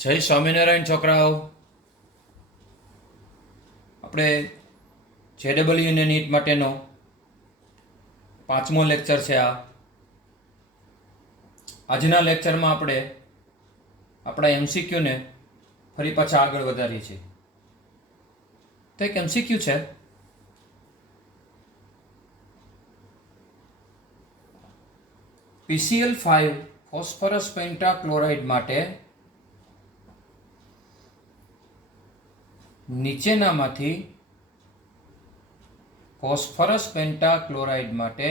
જય સ્વામિનારાયણ છોકરાઓ. આપણે JEE અને નીટ માટેનો 5મો લેક્ચર છે. આજના લેક્ચરમાં આપણે આપણા MCQને ફરી પાછા આગળ વધારીએ છીએ. તો એક MCQ છે, PCl5 ફોસ્ફરસ પેન્ટાક્લોરાઇડ માટે નીચેનામાંથી ફોસ્ફરસ પેન્ટાક્લોરાઇડ માટે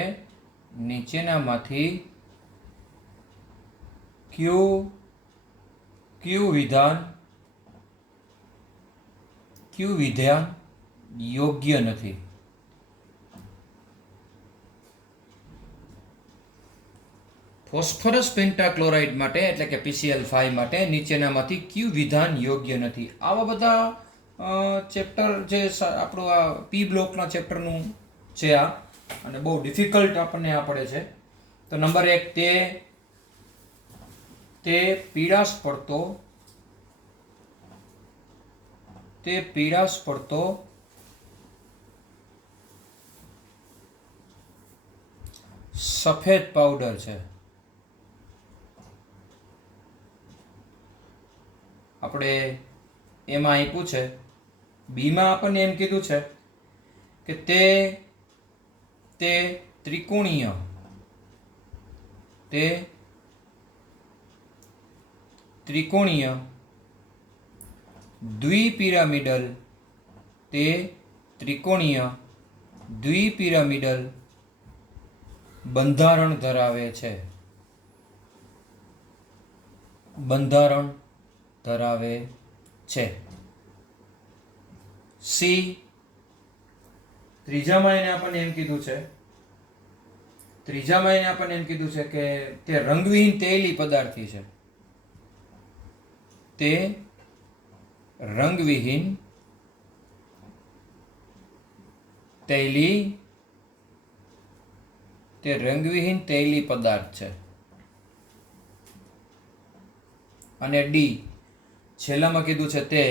નીચેનામાંથી કયું વિધાન યોગ્ય નથી? ફોસ્ફરસ પેન્ટાક્લોરાઇડ માટે એટલે કે PCl5 માટે નીચેનામાંથી કયું વિધાન યોગ્ય નથી? આવા બધા ચેપ્ટર જે આપણું આ પી બ્લોકના ચેપ્ટરનું છે આ, અને બહુ ડિફિકલ્ટ આપણને આ પડે છે. તો નંબર 1, તે પીળાશ પડતો સફેદ પાવડર છે. આપણે એમાં આપ્યું છે, બીમાં આપણને એમ કીધું છે કે તે ત્રિકોણીય દ્વિપિરામિડલ બંધારણ ધરાવે છે. સી, ત્રીજામાં એને આપણને એમ કીધું છે કે તે રંગવિહીન તૈલી પદાર્થી છે. તે રંગવિહીન તૈલી પદાર્થ છે. અને ડી, છેલ્લામાં કીધું છે તે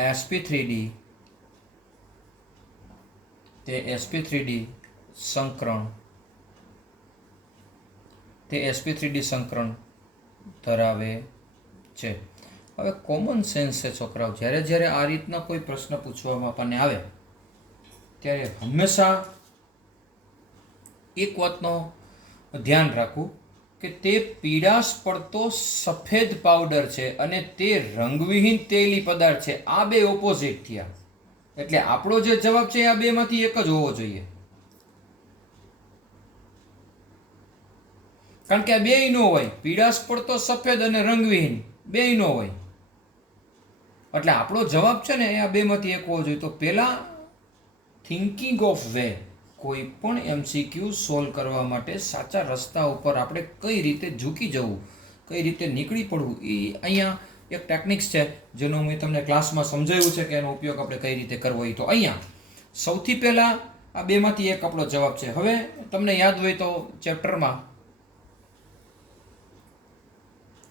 sp3d સંકરણ ધરાવે છે. હવે કોમન સેન્સ છે છોકરાઓ, જ્યારે આ રીતના કોઈ પ્રશ્ન પૂછવામાં આપણને આવે ત્યારે હંમેશા એક વાતનો ધ્યાન રાખવું કે તે પીળાશ પડતો સફેદ પાવડર છે અને તે રંગવિહીન તૈલી પદાર્થ છે. આ બે ઓપોઝિટ થયા, એટલે આપણો જે જવાબ છે આ બેમાંથી એક જ હોવો જોઈએ, કારણ કે આ બેય ન હોય. પીળાશ પડતો સફેદ અને રંગવિહીન બેય ન હોય, એટલે આપણો જવાબ છે ને એ આ બેમાંથી એક હોવો જોઈએ. તો પહેલા થિંકિંગ ઓફ વે, કોઈ પણ MCQ સોલ્વ કરવા માટે સાચા રસ્તા ઉપર આપણે કઈ રીતે ઝૂકી જવું, કઈ રીતે નીકળી પડવું, એ અહીંયા એક ટેકનિક્સ છે જેનો મેં તમને ક્લાસમાં સમજાવ્યું છે કે એનો ઉપયોગ આપણે કઈ રીતે કરવો. તો અહીંયા સૌથી પહેલાં આ બેમાંથી એક આપણો જવાબ છે. હવે તમને યાદ હોય તો ચેપ્ટરમાં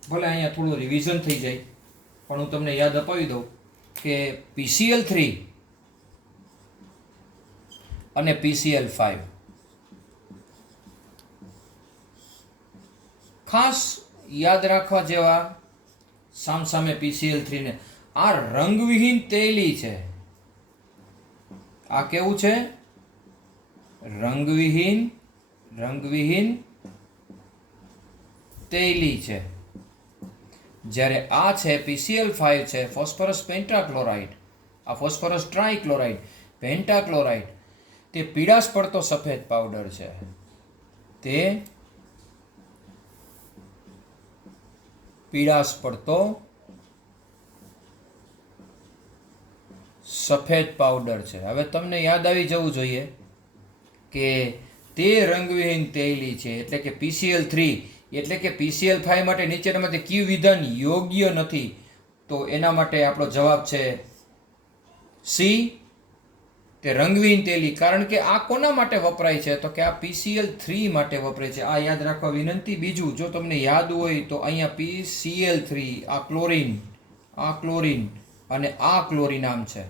ભલે અહીંયા થોડું રિવિઝન થઈ જાય, પણ હું તમને યાદ અપાવી દઉં કે PCl3 અને PCl5 ખાસ યાદ રાખવા જેવા. સામસામે PCl3 ને આ રંગવિહીન તૈલી છે. આ કેવું છે? રંગવિહીન તૈલી છે. જ્યારે આ છે PCl5 છે ફોસ્ફરસ પેન્ટાક્લોરાઇડ, આ ફોસ્ફરસ ટ્રાઇક્લોરાઇડ, પેન્ટાક્લોરાઇડ, તે પીળાશ પડતો સફેદ પાવડર છે. તે પીળાશ પડતો સફેદ પાવડર છે. હવે તમને યાદ આવી જવું જોઈએ કે તે રંગવિહીન તૈલી છે, એટલે કે PCl3, એટલે કે PCl5 માટે નીચેનામાંથી કયું વિધાન યોગ્ય નથી? તો એના માટે આપણો જવાબ છે સી, તે રંગવીન તેલી. કારણ કે આ કોના માટે વપરાય છે? તો કે આ PCl3 માટે વપરાય છે. આ યાદ રાખવા વિનંતી. બીજું, જો તમને યાદ હોય તો અહીંયા PCl3, આ ક્લોરીન અને આ ક્લોરીન આમ છે.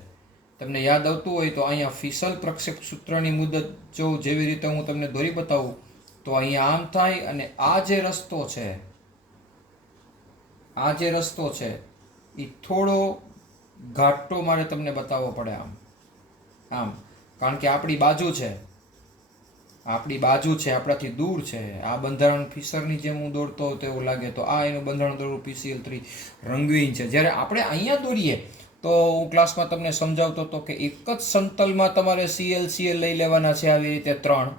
તમને યાદ આવતું હોય તો અહીંયા ફિશલ પ્રક્ષેપ સૂત્રની મુદત જો જેવી રીતે હું તમને દોરી બતાવું તો અહીંયા આમ થાય, અને આ જે રસ્તો છે એ થોડો ઘાટો મારે તમને બતાવવો પડે આમ, કારણ કે આપણી બાજુ છે, આપણાથી દૂર છે. આ બંધારણ ફિશરની જેમ હું દોરતો હોઉં તો એવું લાગે, તો આ એનું બંધારણ દોરવું PCl3 રંગવીન છે. જ્યારે આપણે અહીંયા દોરીએ તો હું ક્લાસમાં તમને સમજાવતો હતો કે એક જ સમતલમાં તમારે Cl લઈ લેવાના છે, આવી રીતે 3,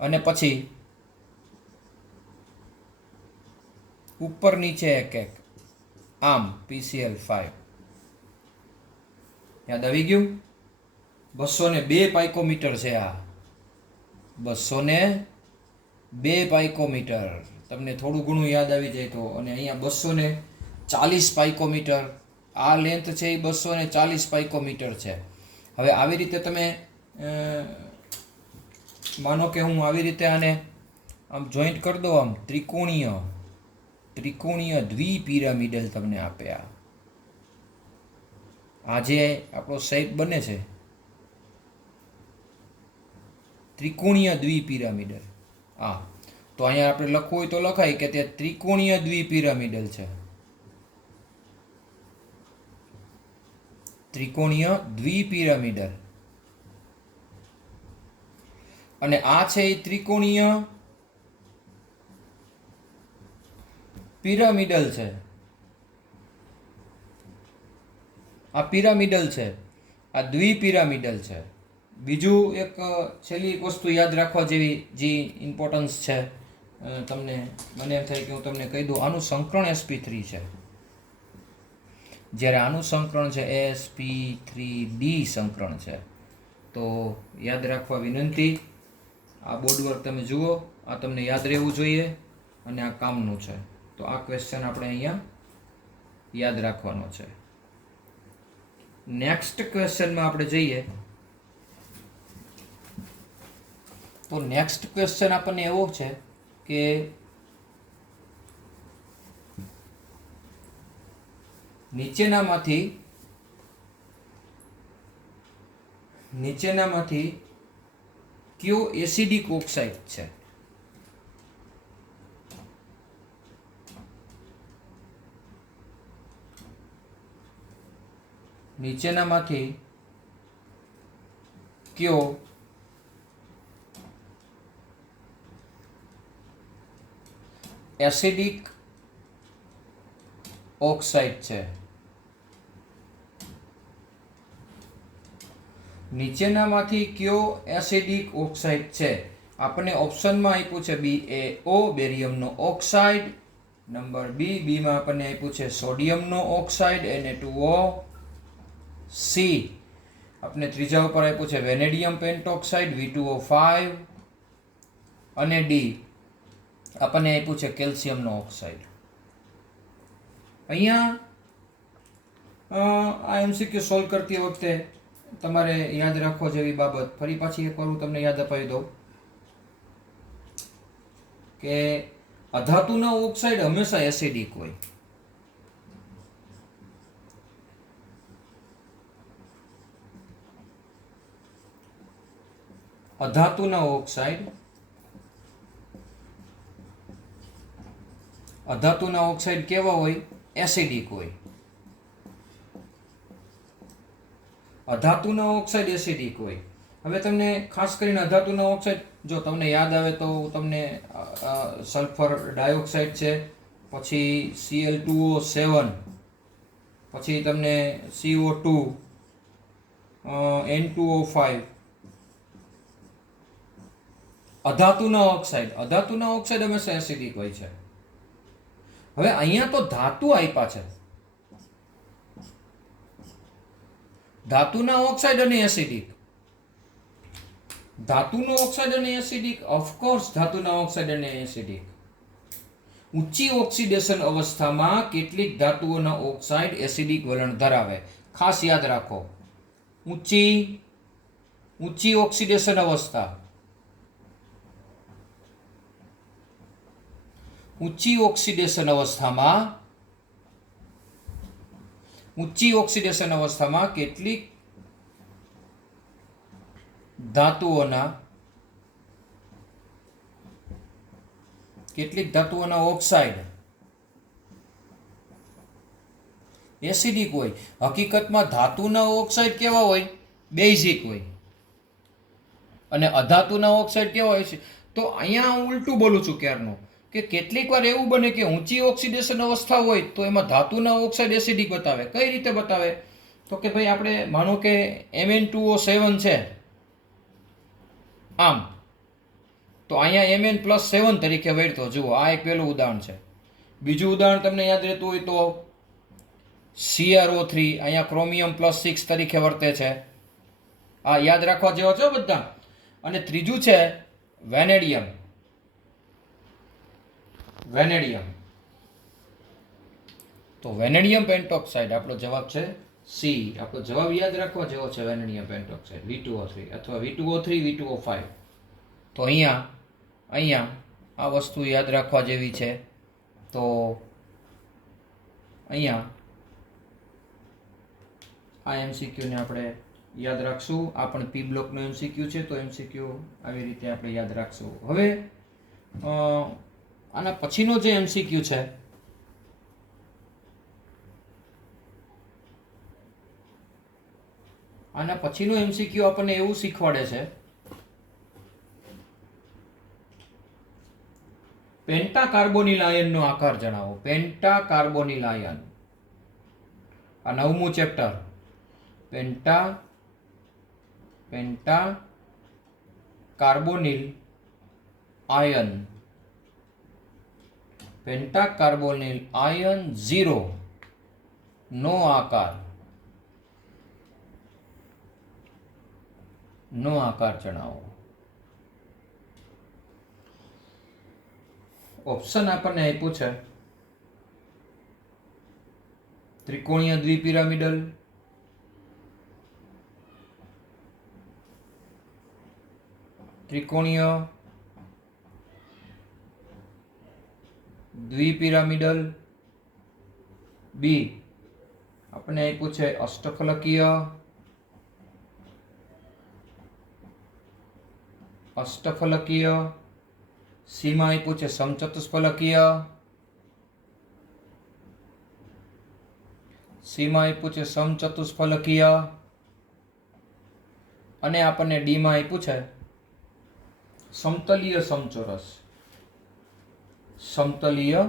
અને પછી ઉપર નીચે એક આમ PCl5. યાદ આવી ગયું? 202 પાઇકોમીટર છે આ, 202 પાઇકોમીટર. તમને થોડું ઘણું યાદ આવી જાય તો. અને અહીંયા 240 પાઇકોમીટર. આ લેન્થ છે એ 240 પાઇકોમીટર છે. હવે આવી રીતે તમે માનો કે હું આવી રીતે આને આમ જોઈન્ટ કરી દો, આમ ત્રિકોણીય દ્વિપિરામિડલ તમને આપે. આ જે આપણો શેપ બને છે ત્રિકોણીય દ્વિપિરામિડલ, તો અહીંયા આપણે લખવું હોય તો લખાય કે તે ત્રિકોણીય દ્વિપિરામિડલ છે. ત્રિકોણીય દ્વિપિરામિડલ. અને આ છે એ ત્રિકોણીય પિરામિડલ છે. આ પિરામિડલ છે, આ દ્વિપિરામિડલ છે. બીજું એક છેલ્લી એક વસ્તુ યાદ રાખવા જેવી જે ઇમ્પોર્ટન્સ છે, તમને મને એમ થાય કે હું તમને કહી દઉં. આનું સંકરણ sp3 છે. જ્યારે આનું સંકરણ છે sp3d સંકરણ છે. તો યાદ રાખવા વિનંતી. આ બોર્ડ વર્ક તમે જુઓ, આ તમને યાદ રહેવું જોઈએ અને આ કામનું છે. તો આ ક્વેશ્ચન આપણે અહીંયા યાદ રાખવાનો છે. નેક્સ્ટ ક્વેશ્ચનમાં આપણે જઈએ તો નેક્સ્ટ ક્વેશ્ચન આપણને એવો છે કે નીચેનામાંથી કયો એસિડિક ઓક્સાઇડ છે? નીચેનામાંથી કયો એસિડિક ઓક્સાઇડ છે? નીચેનામાંથી કયો એસિડિક ઓક્સાઇડ છે? આપણને ઓપ્શનમાં આપ્યું છે BaO, બેરિયમનો ઓક્સાઇડ. નંબર બીમાં આપણને આપ્યું છે સોડિયમનો ઓક્સાઇડ Na2O. સી આપણે ત્રીજા ઉપર આપ્યું છે વેનેડિયમ પેન્ટોક્સાઇડ V2O5. અને ડી આપણને આપ્યું છે કેલ્શિયમનો ઓક્સાઇડ. અહીંયા આ MCQ સોલ્વ કરતી વખતે તમારે યાદ રાખવા જેવી બાબત ફરી પાછી એકવાર હું તમને યાદ અપાવી દઉં કે અધાતુના ઓક્સાઇડ હંમેશા એસિડિક હોય. અધાતુના ઓક્સાઇડ કેવા હોય? એસિડિક હોય. અધાતુના ઓક્સાઇડ એસિડિક હોય. હવે તમને ખાસ કરીને અધાતુના ઓક્સાઇડ જો તમને યાદ આવે તો તમને સલ્ફર ડાયોક્સાઇડ છે, પછી Cl2O7, પછી તમને CO2, N2O5. અધાતુના ઓક્સાઇડ હંમેશા એસિડિક હોય છે. હવે અહીંયા તો ધાતુ આપ્યા છે, ધાતુના ઓક્સાઇડ અને એસિડિક. ધાતુનો ઓક્સાઇડ અને એસિડિક, ઓફકોર્સ ધાતુના ઓક્સાઇડ અને એસિડિક. ઊંચી ઓક્સિડેશન અવસ્થામાં કેટલીક ધાતુઓના ઓક્સાઇડ એસિડિક વલણ ધરાવે. ખાસ યાદ રાખો, ઊંચી ઊંચી ઓક્સિડેશન અવસ્થા, ઊંચી ઓક્સિડેશન અવસ્થામાં કેટલીક ધાતુઓના ઓક્સાઇડ એસિડિક હોય. હકીકતમાં ધાતુના ઓક્સાઇડ કેવા હોય? બેઝિક હોય. અને અધાતુના ઓક્સાઇડ કેવા હોય છે? તો અહીંયા હું ઉલટું બોલું છું ક્યારનું, કે કેટલીક વાર એવું બને કે ઊંચી ઓક્સિડેશન અવસ્થા હોય તો એમાં ધાતુના ઓક્સાઇડ એસિડિક બતાવે. કઈ રીતે બતાવે? તો કે ભાઈ આપણે માનો કે Mn2O7 છે આમ, તો અહીંયા Mn+7 તરીકે વર્તો. જુઓ, આ એક પહેલું ઉદાહરણ છે. બીજું ઉદાહરણ તમને યાદ રહેતું હોય તો CrO3 અહીંયા ક્રોમિયમ+6 તરીકે વર્તે છે. આ યાદ રાખવા જેવો છે બધા. અને ત્રીજું છે વેનેડિયમ. તો વેનેડિયમ પેન્ટોક્સાઇડ આપણો જવાબ છે સી. આપણો જવાબ યાદ રાખવા જેવો છે વેનેડિયમ પેન્ટોક્સાઇડ V2O3 અથવા V2O3 V2O5. તો અહીંયા આ વસ્તુ યાદ રાખવા જેવી છે. તો અહીંયા આ એમસીક્યુને આપણે યાદ રાખશું. આ પણ પી બ્લોકનો એમસીક્યુ છે, તો એમસીક્યુ આવી રીતે આપણે યાદ રાખશું. હવે આના પછીનો જે એમસીક્યુ છે, આના પછીનો એમસીક્યુ આપણને એવું શીખવાડે છે, પેન્ટાકાર્બોનિલ આયનનો આકાર જણાવો. પેન્ટાકાર્બોનિલ આયન, આ 9મું ચેપ્ટર. પેન્ટાકાર્બોનિલ આયન, પેન્ટાકાર્બોનિલ આયન 0 નો આકાર જણાવો. ઓપ્શન આપણને આપ્યું છે ત્રિકોણીય દ્વિપિરામિડલ, ત્રિકોણીય દ્વિપિરામિડલ. બી આપણને આપ્યું છે અષ્ટફલકીય, સીમાં આપ્યું છે સમચતુષ્ફલકીય, અને આપણને ડીમાં આપ્યું છે સમતલીય સમચોરસ. સમતલીય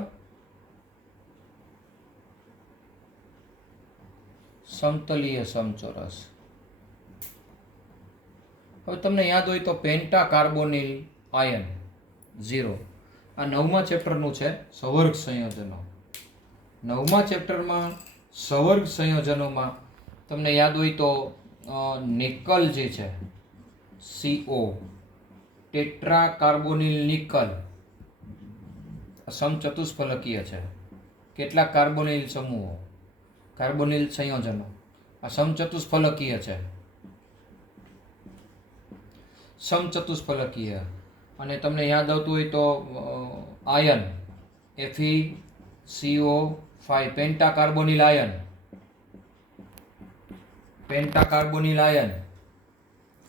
સમચોરસ. હવે તમને યાદ હોય તો પેન્ટાકાર્બોનિલ આયન 0 આ 9મા ચેપ્ટરનું છે સવર્ગ સંયોજનો. 9મા ચેપ્ટરમાં સવર્ગ સંયોજનોમાં તમને યાદ હોય તો નિકલ જે છે CO, ટેટ્રાકાર્બોનિલ નિકલ સમચતુષ્ફલકીય છે. કેટલાક કાર્બોનિલ સમૂહો, કાર્બોનિલ સંયોજનો આ સમચતુષ્ફલકીય છે. અને તમને યાદ આવતું હોય તો આયન FeCO5 પેન્ટાકાર્બોનિલ આયન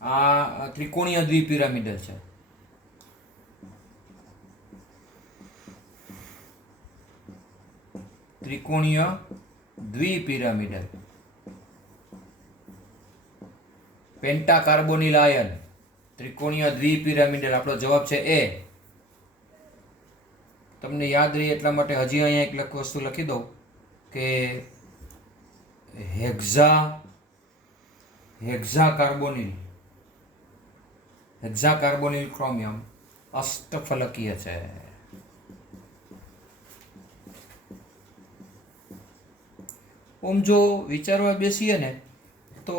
આ ત્રિકોણીય દ્વિપિરામિડલ છે. ત્રિકોણીય દ્વિપિરામિડલ પેન્ટાકાર્બોનિલ આયન, ત્રિકોણીય દ્વિપિરામિડલ. આપણો જવાબ છે એ. તમને યાદ રહી એટલા માટે હજી અહીંયા એક વસ્તુ લખી દઉં કે હેક્ઝાકાર્બોનિલ ક્રોમિયમ અષ્ટફલકીય છે. ઓમ જો વિચારવા બેસીએ ને તો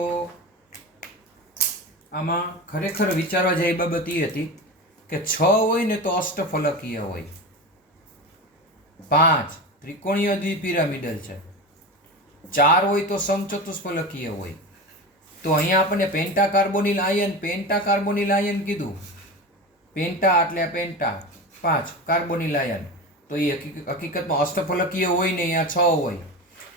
આમાં ખરેખર વિચારવા જેવી બાબત એ હતી કે 6 હોય ને તો અષ્ટફલકીય હોય, 5 ત્રિકોણીય દ્વિપિરામિડલ છે, 4 હોય તો સમચતુષ્ફલકીય હોય, તો અહીંયા આપણને પેન્ટા કાર્બોનિલ આયન કીધું. પેન્ટા એટલે પેન્ટા 5 કાર્બોનિલ આયન. તો એ હકીકતમાં અષ્ટફલકીય હોય ને અહીંયા 6 હોય.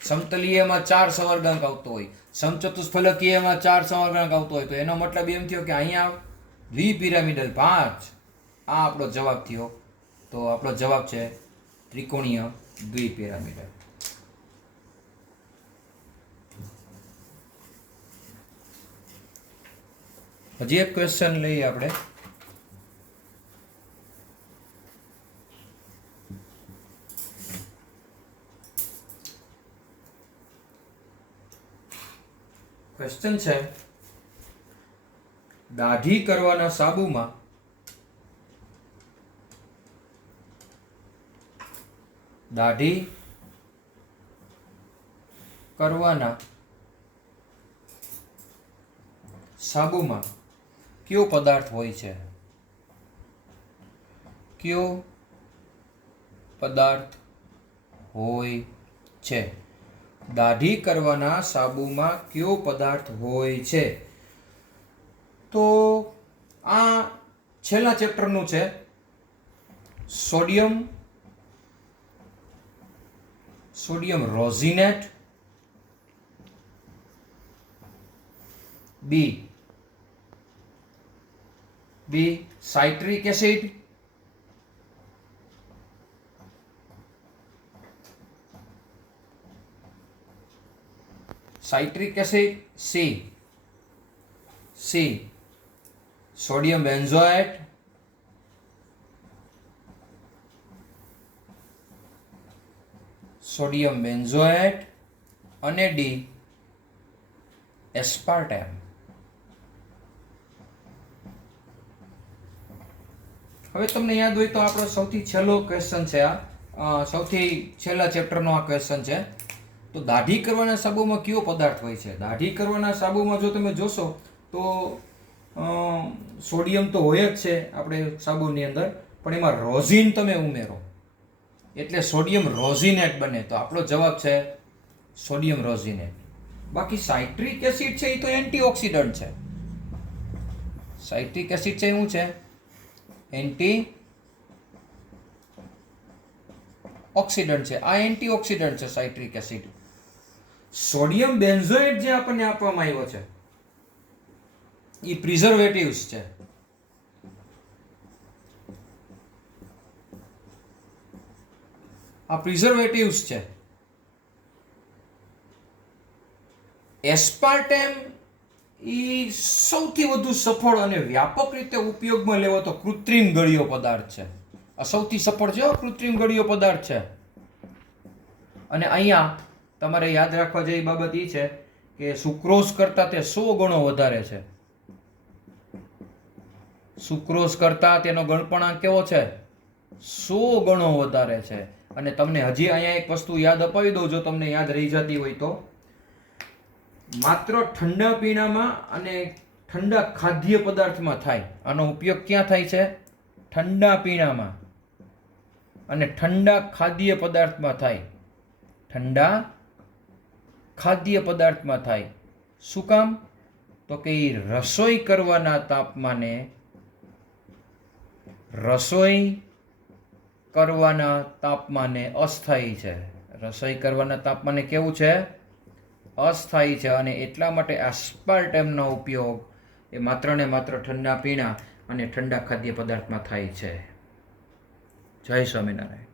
સમતલીયમાં 4 સંવર્ગાંક આવતો હોય, સમચતુષ્ફલકીયમાં 4 સંવર્ગાંક આવતો હોય. તો એનો મતલબ એમ થયો કે અહીંયા દ્વિપિરામિડલ 5. આ આપણો જવાબ થયો. તો આપણો જવાબ છે ત્રિકોણીય દ્વિપિરામિડલ. હજી એક ક્વેશ્ચન લઈએ આપણે. ક્વેશ્ચન છે, દાઢી કરવાના સાબુમાં કયો પદાર્થ હોય છે? કયો પદાર્થ હોય છે? દાઢી કરવાના સાબુમાં કયો પદાર્થ હોય છે? તો આ છેલ્લા ચેપ્ટરનું છે. Sodium rosinate, B citric acid, C sodium benzoate, અને ડી એસ્પાર્ટેમ. હવે તમને યાદ હોય તો આપણો સૌથી છેલ્લો ક્વેશ્ચન છે. સૌથી છેલ્લા ચેપ્ટરનો આ ક્વેશ્ચન છે. તો દાઢી કરવાના સાબુમાં કયો પદાર્થ હોય છે? દાઢી કરવાના સાબુમાં જો તમે જોશો તો સોડિયમ તો હોય જ છે આપણે સાબુની અંદર, પણ એમાં રોઝિન તમે ઉમેરો એટલે સોડિયમ રોઝિનેટ બને. તો આપણો જવાબ છે સોડિયમ રોઝિનેટ. બાકી સાઇટ્રિક એસિડ છે એ તો એન્ટીઓક્સિડન્ટ છે. સાઇટ્રિક એસિડ છે શું છે? એન્ટીઓક્સિડન્ટ છે. આ એન્ટીઓક્સિડન્ટ છે સાઇટ્રિક એસિડ. સોડિયમ બેન્ઝોએટ જે આપણને આપવામાં આવ્યો છે એ પ્રિઝર્વેટિવ્સ છે. આ પ્રિઝર્વેટિવ્સ છે. એસ્પાર્ટેમ એ સૌથી વધુ સફળ અને વ્યાપક રીતે ઉપયોગમાં લેવાતો કૃત્રિમ ગળ્યો પદાર્થ છે. આ સૌથી સફળ છે કૃત્રિમ ગળ્યો પદાર્થ છે. અને અહીંયા તમારે યાદ રાખવા જેવી બાબત એ છે કે સુક્રોઝ કરતાં તે 100 ગણો વધારે છે. સુક્રોઝ કરતાં તેનો ગળપણાંક કેવો છે? 100 ગણો વધારે છે. અને તમને હજી અહીંયા એક વસ્તુ યાદ અપાવી દઉં, જો તમને યાદ રહી જતી હોય તો. માત્ર ઠંડા પીણામાં અને ઠંડા ખાદ્ય પદાર્થમાં થાય. આનો ઉપયોગ ક્યાં થાય છે? ઠંડા પીણામાં અને ઠંડા ખાદ્ય પદાર્થમાં થાય. ઠંડા ખાદ્ય પદાર્થમાં થાય. શું કામ? તો કે રસોઈ કરવાના તાપમાને અસ્થાયી છે. રસોઈ કરવાના તાપમાને કેવું છે? અસ્થાયી છે. અને એટલા માટે એસ્પાર્ટેમનો ઉપયોગ એ માત્ર ને માત્ર ઠંડા પીણા અને ઠંડા ખાદ્ય પદાર્થમાં થાય છે. જય સ્વામિનારાયણ.